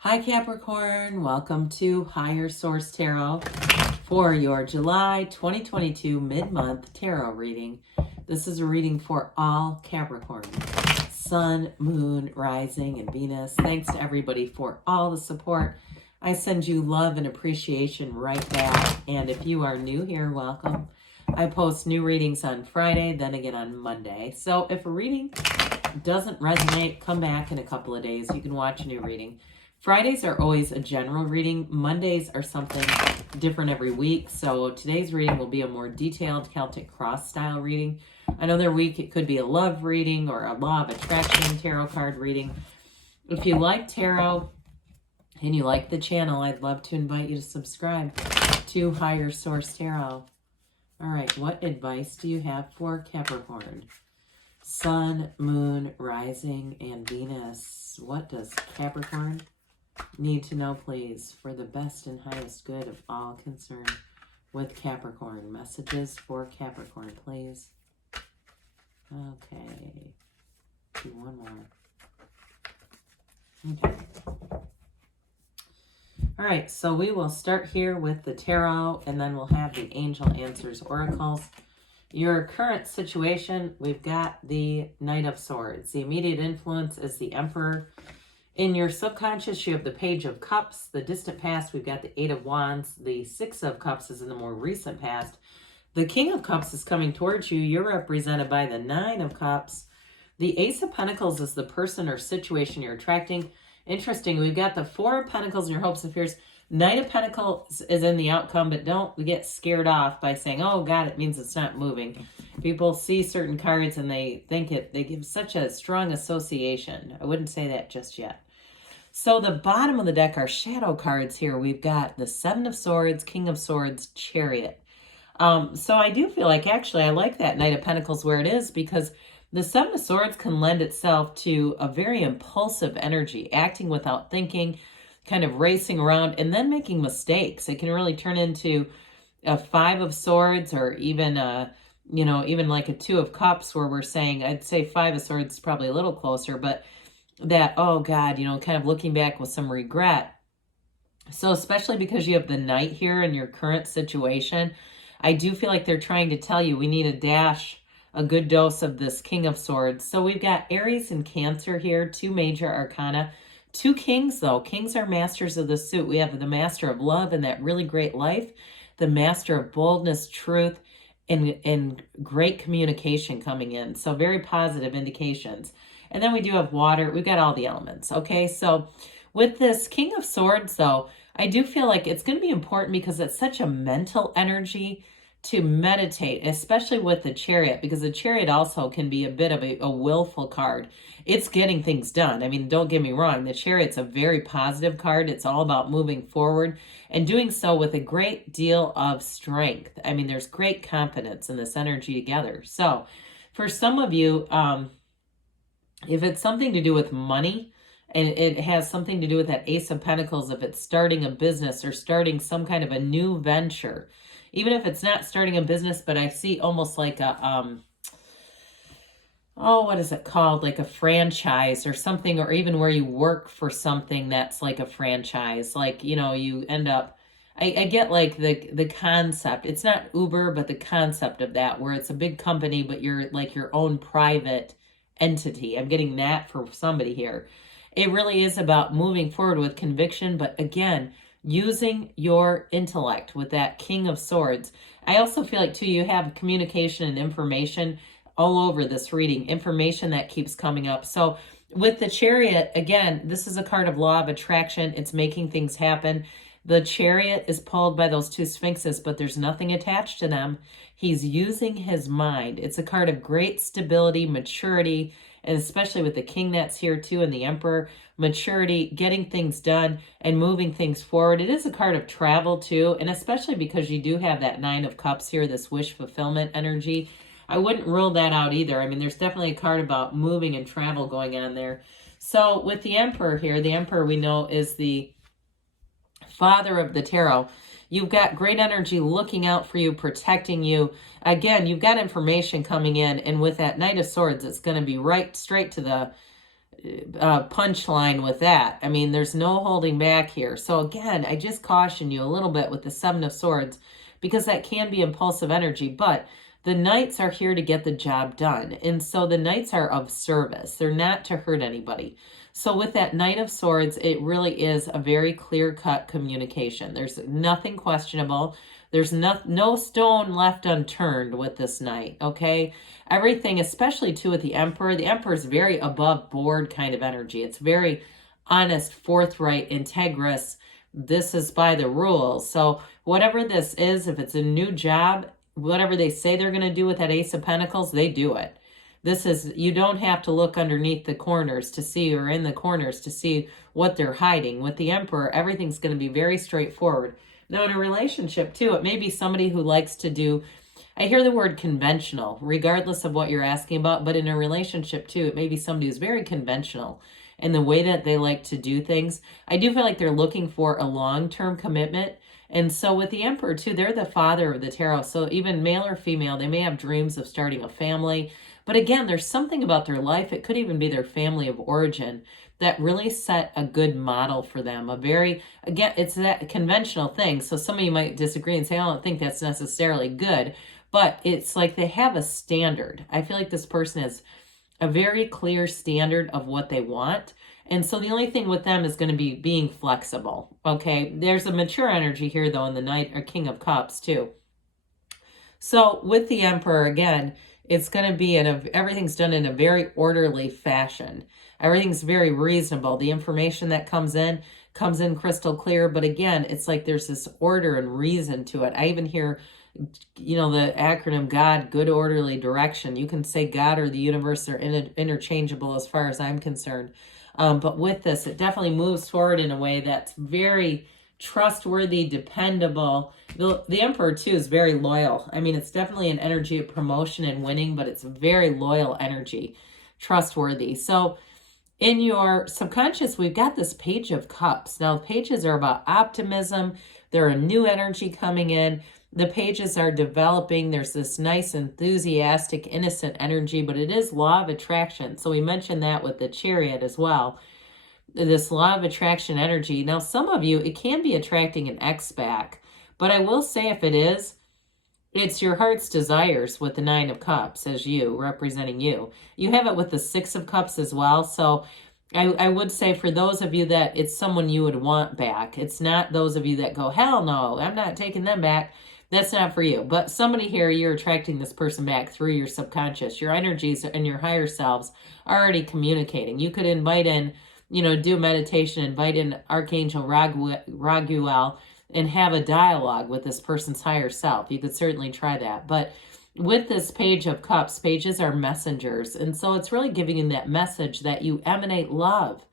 Hi Capricorn, welcome to Higher Source Tarot for your July 2022 mid-month tarot reading. This is a reading for all Capricorn, Sun, Moon, Rising, and Venus. Thanks to everybody for all the support. I send you love and appreciation right back. And if you are new here, welcome. I post new readings on Friday, then again on Monday. So if a reading doesn't resonate, come back in a couple of days. You can watch a new reading. Fridays are always a general reading. Mondays are something different every week. So today's reading will be a more detailed Celtic cross style reading. Another week it could be a love reading or a law of attraction tarot card reading. If you like tarot and you like the channel, I'd love to invite you to subscribe to Higher Source Tarot. All right, what advice do you have for Capricorn? Sun, Moon, Rising, and Venus. What does Capricorn need to know, please, for the best and highest good of all concerned with Capricorn? Messages for Capricorn, please. Okay. Do one more. Okay. All right, so we will start here with the tarot, and then we'll have the angel answers oracles. Your current situation, we've got the Knight of Swords. The immediate influence is the Emperor. In your subconscious, you have the Page of Cups. The distant past, we've got the Eight of Wands. The Six of Cups is in the more recent past. The King of Cups is coming towards you. You're represented by the Nine of Cups. The Ace of Pentacles is the person or situation you're attracting. Interesting, we've got the Four of Pentacles in your hopes and fears. Knight of Pentacles is in the outcome, but don't get scared off by saying, oh God, it means it's not moving. People see certain cards and they think they give such a strong association. I wouldn't say that just yet. So the bottom of the deck are shadow cards here. We've got the Seven of Swords, King of Swords, Chariot. So I do feel like actually I like that Knight of Pentacles where it is, because the Seven of Swords can lend itself to a very impulsive energy, acting without thinking, kind of racing around and then making mistakes. It can really turn into a Five of Swords, or even even like a Two of Cups, where we're saying, I'd say Five of Swords is probably a little closer, but that, oh God, kind of looking back with some regret. So especially because you have the Knight here in your current situation, I do feel like they're trying to tell you we need a good dose of this King of Swords. So we've got Aries and Cancer here, two major arcana. Two kings, though. Kings are masters of the suit. We have the master of love and that really great life, the master of boldness, truth, and great communication coming in. So very positive indications. And then we do have water. We've got all the elements. Okay, so with this King of Swords, though, I do feel like it's going to be important because it's such a mental energy to meditate, especially with the Chariot, because the Chariot also can be a bit of a willful card. It's getting things done. I mean, don't get me wrong. The Chariot's a very positive card. It's all about moving forward and doing so with a great deal of strength. I mean, there's great confidence in this energy together. So for some of you, if it's something to do with money, and it has something to do with that Ace of Pentacles, if it's starting a business or starting some kind of a new venture, even if it's not starting a business, but I see almost like a, what is it called? Like a franchise or something, or even where you work for something that's like a franchise. Like, you end up, I get like the concept. It's not Uber, but the concept of that, where it's a big company, but you're like your own private entity. I'm getting that for somebody here. It really is about moving forward with conviction, but again, using your intellect with that King of Swords. I also feel like, too, you have communication and information all over this reading, information that keeps coming up. So with the Chariot, again, this is a card of law of attraction. It's making things happen. The Chariot is pulled by those two Sphinxes, but there's nothing attached to them. He's using his mind. It's a card of great stability, maturity, and especially with the King that's here too, and the Emperor, maturity, getting things done and moving things forward. It is a card of travel too, and especially because you do have that Nine of Cups here, this wish fulfillment energy. I wouldn't rule that out either. I mean, there's definitely a card about moving and travel going on there. So with the Emperor here, the Emperor we know is the father of the tarot. You've got great energy looking out for you, protecting you. Again, you've got information coming in, and with that Knight of Swords, it's going to be right straight to the punchline with that. I mean, there's no holding back here. So again, I just caution you a little bit with the Seven of Swords, because that can be impulsive energy, but the Knights are here to get the job done. And so the Knights are of service. They're not to hurt anybody. So with that Knight of Swords, it really is a very clear-cut communication. There's nothing questionable. There's no stone left unturned with this Knight, okay? Everything, especially too with the Emperor. The Emperor is very above board kind of energy. It's very honest, forthright, integrous. This is by the rules. So whatever this is, if it's a new job, whatever they say they're going to do with that Ace of Pentacles, they do it. This is, you don't have to look underneath the corners to see, or in the corners to see what they're hiding. With the Emperor, everything's going to be very straightforward. Now, in a relationship, too, it may be somebody who likes to do, I hear the word conventional, regardless of what you're asking about, but in a relationship, too, it may be somebody who's very conventional in the way that they like to do things. I do feel like they're looking for a long-term commitment. And so with the Emperor, too, they're the father of the tarot. So even male or female, they may have dreams of starting a family. But again, there's something about their life, it could even be their family of origin, that really set a good model for them. A very, again, it's that conventional thing. So some of you might disagree and say, I don't think that's necessarily good. But it's like they have a standard. I feel like this person has a very clear standard of what they want. And so the only thing with them is going to be being flexible. Okay, there's a mature energy here, though, in the Knight or King of Cups, too. So with the Emperor, again, it's going to be everything's done in a very orderly fashion. Everything's very reasonable. The information that comes in crystal clear. But again, it's like there's this order and reason to it. I even hear, you know, the acronym God, good orderly direction. You can say God or the universe are interchangeable as far as I'm concerned. But with this, it definitely moves forward in a way that's very trustworthy, dependable. The Emperor, too, is very loyal. I mean, it's definitely an energy of promotion and winning, but it's very loyal energy, trustworthy. So in your subconscious, we've got this Page of Cups. Now, pages are about optimism. They're a new energy coming in. The pages are developing. There's this nice, enthusiastic, innocent energy, but it is law of attraction. So we mentioned that with the Chariot as well. This law of attraction energy. Now, some of you, it can be attracting an ex back, but I will say if it is, it's your heart's desires with the Nine of Cups as you, representing you. You have it with the Six of Cups as well. So I would say for those of you that it's someone you would want back. It's not those of you that go, hell no, I'm not taking them back. That's not for you. But somebody here, you're attracting this person back through your subconscious. Your energies and your higher selves are already communicating. You could invite in, you know, do meditation, invite in Archangel Raguel, and have a dialogue with this person's higher self. You could certainly try that. But with this Page of Cups, pages are messengers. And so it's really giving you that message that you emanate love.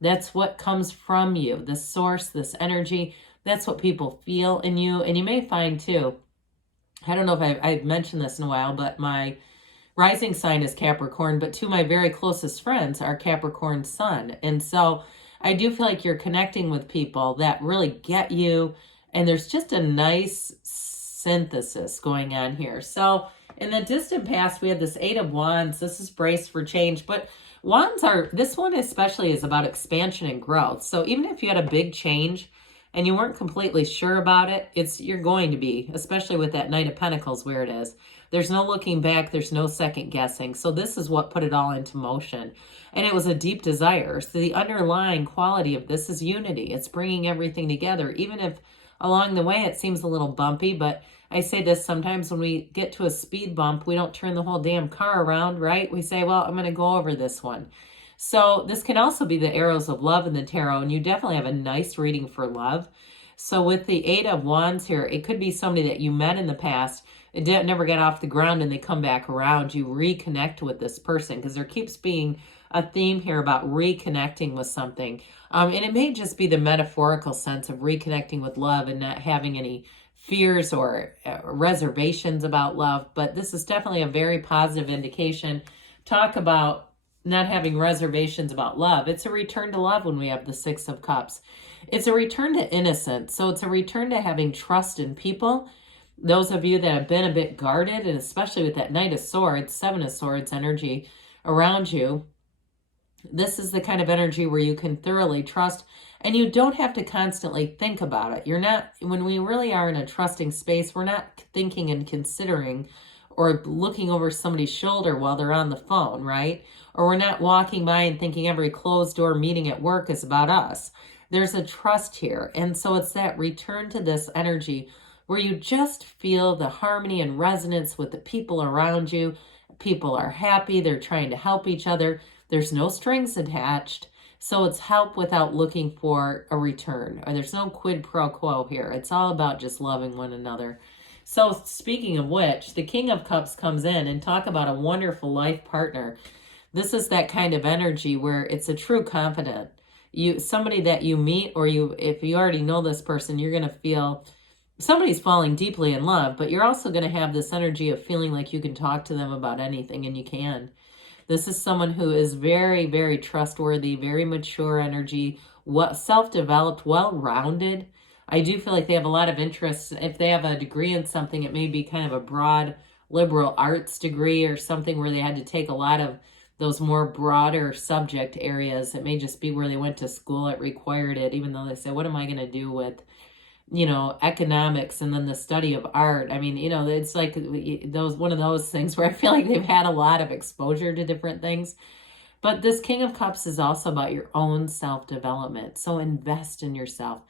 That's what comes from you, this source, this energy. That's what people feel in you. And you may find too, I don't know if I've mentioned this in a while, but my rising sign is Capricorn, but two of my very closest friends are Capricorn sun. And so I do feel like you're connecting with people that really get you. And there's just a nice synthesis going on here. So in the distant past, we had this Eight of Wands. This is braced for change, but wands are, this one especially is about expansion and growth. So even if you had a big change and you weren't completely sure about it, you're going to be, especially with that Knight of Pentacles where it is. There's no looking back. There's no second guessing. So this is what put it all into motion. And it was a deep desire. So the underlying quality of this is unity. It's bringing everything together, even if along the way it seems a little bumpy. But I say this sometimes when we get to a speed bump, we don't turn the whole damn car around, right? We say, well, I'm going to go over this one. So this can also be the arrows of love in the tarot, and you definitely have a nice reading for love. So with the Eight of Wands here, it could be somebody that you met in the past, it never got off the ground, and they come back around. You reconnect with this person because there keeps being a theme here about reconnecting with something. And it may just be the metaphorical sense of reconnecting with love and not having any fears or reservations about love. But this is definitely a very positive indication. Talk about not having reservations about love. It's a return to love when we have the Six of Cups. It's a return to innocence. So it's a return to having trust in people. Those of you that have been a bit guarded, and especially with that Knight of Swords, Seven of Swords energy around you, This is the kind of energy where you can thoroughly trust, and you don't have to constantly think about it. You're not, when we really are in a trusting space, we're not thinking and considering or looking over somebody's shoulder while they're on the phone, right? Or we're not walking by and thinking every closed door meeting at work is about us. There's a trust here. And so it's that return to this energy where you just feel the harmony and resonance with the people around you. People are happy. They're trying to help each other. There's no strings attached. So it's help without looking for a return. Or there's no quid pro quo here. It's all about just loving one another. So speaking of which, the King of Cups comes in, and talk about a wonderful life partner. This is that kind of energy where it's a true confidant. Somebody that you meet, or if you already know this person, you're going to feel somebody's falling deeply in love, but you're also going to have this energy of feeling like you can talk to them about anything, and you can. This is someone who is very, very trustworthy, very mature energy, self-developed, well-rounded. I do feel like they have a lot of interests. If they have a degree in something, it may be kind of a broad liberal arts degree or something where they had to take a lot of those more broader subject areas. It may just be where they went to school, it required it, even though they say, what am I going to do with, economics and then the study of art? I mean, it's like one of those things where I feel like they've had a lot of exposure to different things. But this King of Cups is also about your own self-development. So invest in yourself.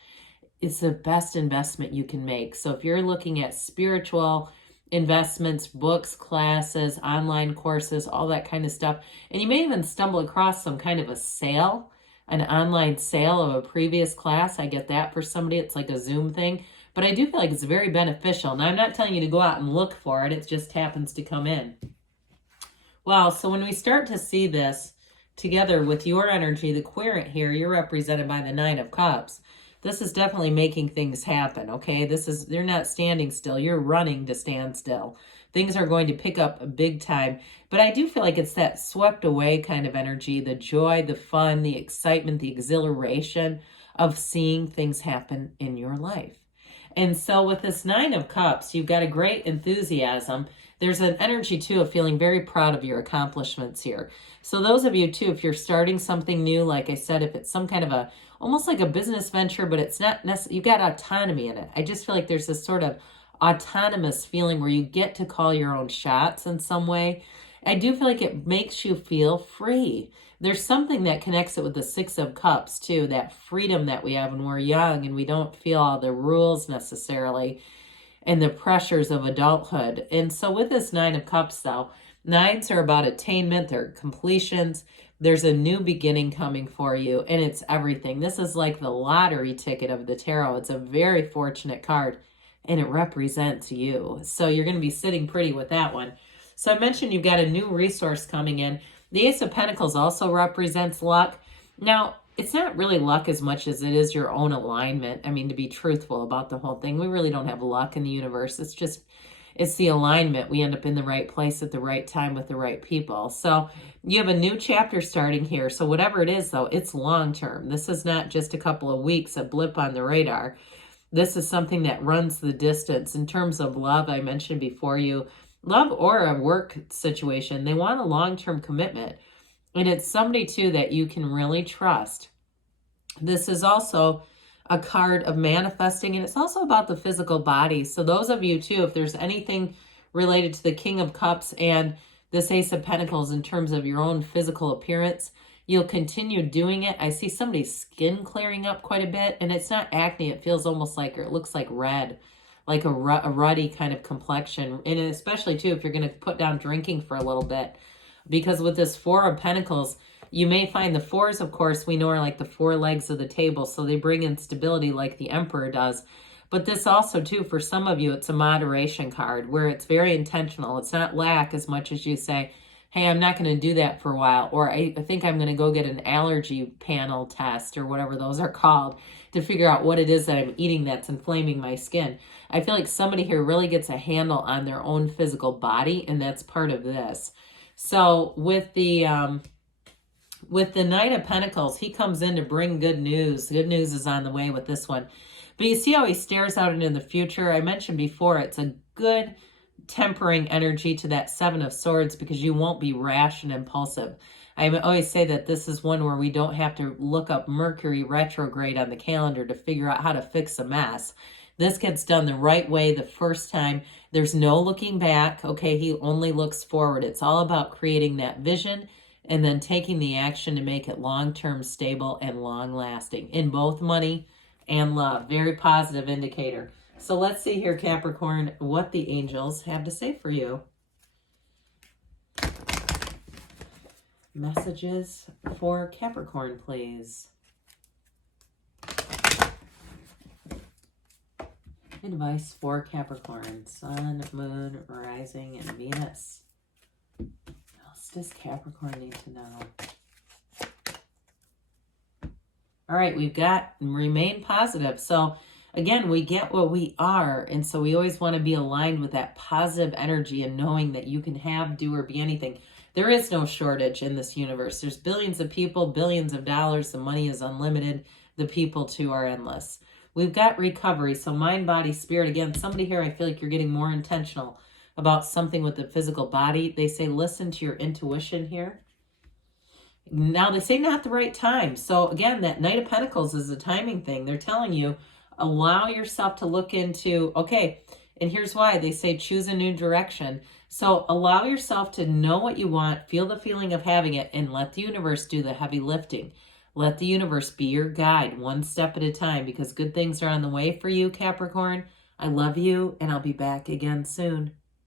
It's the best investment you can make. So if you're looking at spiritual investments, books, classes, online courses, all that kind of stuff, and you may even stumble across some kind of a sale, an online sale of a previous class. I get that for somebody. It's like a Zoom thing. But I do feel like it's very beneficial. Now, I'm not telling you to go out and look for it. It just happens to come in. Well, so when we start to see this together with your energy, the querent here, you're represented by the Nine of Cups. This is definitely making things happen, okay? They're not standing still. You're running to stand still. Things are going to pick up big time. But I do feel like it's that swept away kind of energy, the joy, the fun, the excitement, the exhilaration of seeing things happen in your life. And so with this Nine of Cups, you've got a great enthusiasm. There's an energy, too, of feeling very proud of your accomplishments here. So those of you, too, if you're starting something new, like I said, if it's some kind of almost like a business venture, but it's not necessarily, you've got autonomy in it. I just feel like there's this sort of autonomous feeling where you get to call your own shots in some way. I do feel like it makes you feel free. There's something that connects it with the Six of Cups, too, that freedom that we have when we're young and we don't feel all the rules necessarily and the pressures of adulthood. And so with this Nine of Cups, though, nines are about attainment, they're completions. There's a new beginning coming for you, and it's everything. This is like the lottery ticket of the tarot. It's a very fortunate card, and it represents you. So you're going to be sitting pretty with that one. So I mentioned you've got a new resource coming in. The Ace of Pentacles also represents luck. Now, it's not really luck as much as it is your own alignment. I mean, to be truthful about the whole thing, we really don't have luck in the universe. It's the alignment. We end up in the right place at the right time with the right people. So you have a new chapter starting here. So whatever it is, though, it's long-term. This is not just a couple of weeks, a blip on the radar. This is something that runs the distance. In terms of love, I mentioned before, love or a work situation, they want a long-term commitment. And it's somebody, too, that you can really trust. This is also a card of manifesting, and it's also about the physical body. So those of you, too, if there's anything related to the King of Cups and this Ace of Pentacles in terms of your own physical appearance, you'll continue doing it. I see somebody's skin clearing up quite a bit, and it's not acne. It feels almost like, or it looks like red, like a ruddy kind of complexion. And especially, too, if you're going to put down drinking for a little bit. Because with this Four of Pentacles, you may find the fours, of course, we know are like the four legs of the table. So they bring in stability like the Emperor does. But this also, too, for some of you, it's a moderation card where it's very intentional. It's not lack as much as you say, hey, I'm not going to do that for a while. Or I think I'm going to go get an allergy panel test or whatever those are called to figure out what it is that I'm eating that's inflaming my skin. I feel like somebody here really gets a handle on their own physical body, and that's part of this. So with the Knight of Pentacles, he comes in to bring good news. Good news is on the way with this one. But you see how he stares out into the future? I mentioned before, it's a good tempering energy to that Seven of Swords because you won't be rash and impulsive. I always say that this is one where we don't have to look up Mercury retrograde on the calendar to figure out how to fix a mess. This gets done the right way the first time. There's no looking back. Okay, he only looks forward. It's all about creating that vision and then taking the action to make it long-term, stable, and long-lasting in both money and love. Very positive indicator. So let's see here, Capricorn, what the angels have to say for you. Messages for Capricorn, please. Advice for Capricorn, Sun, Moon, Rising, and Venus. What else does Capricorn need to know? All right, we've got remain positive. So again, we get what we are. And so we always want to be aligned with that positive energy and knowing that you can have, do, or be anything. There is no shortage in this universe. There's billions of people, billions of dollars. The money is unlimited. The people, too, are endless. We've got recovery. So mind, body, spirit. Again, somebody here, I feel like you're getting more intentional about something with the physical body. They say listen to your intuition here. Now, they say not the right time. So, again, that Knight of Pentacles is a timing thing. They're telling you, allow yourself to look into, okay, and here's why. They say choose a new direction. So allow yourself to know what you want, feel the feeling of having it, and let the universe do the heavy lifting. Let the universe be your guide one step at a time, because good things are on the way for you, Capricorn. I love you, and I'll be back again soon.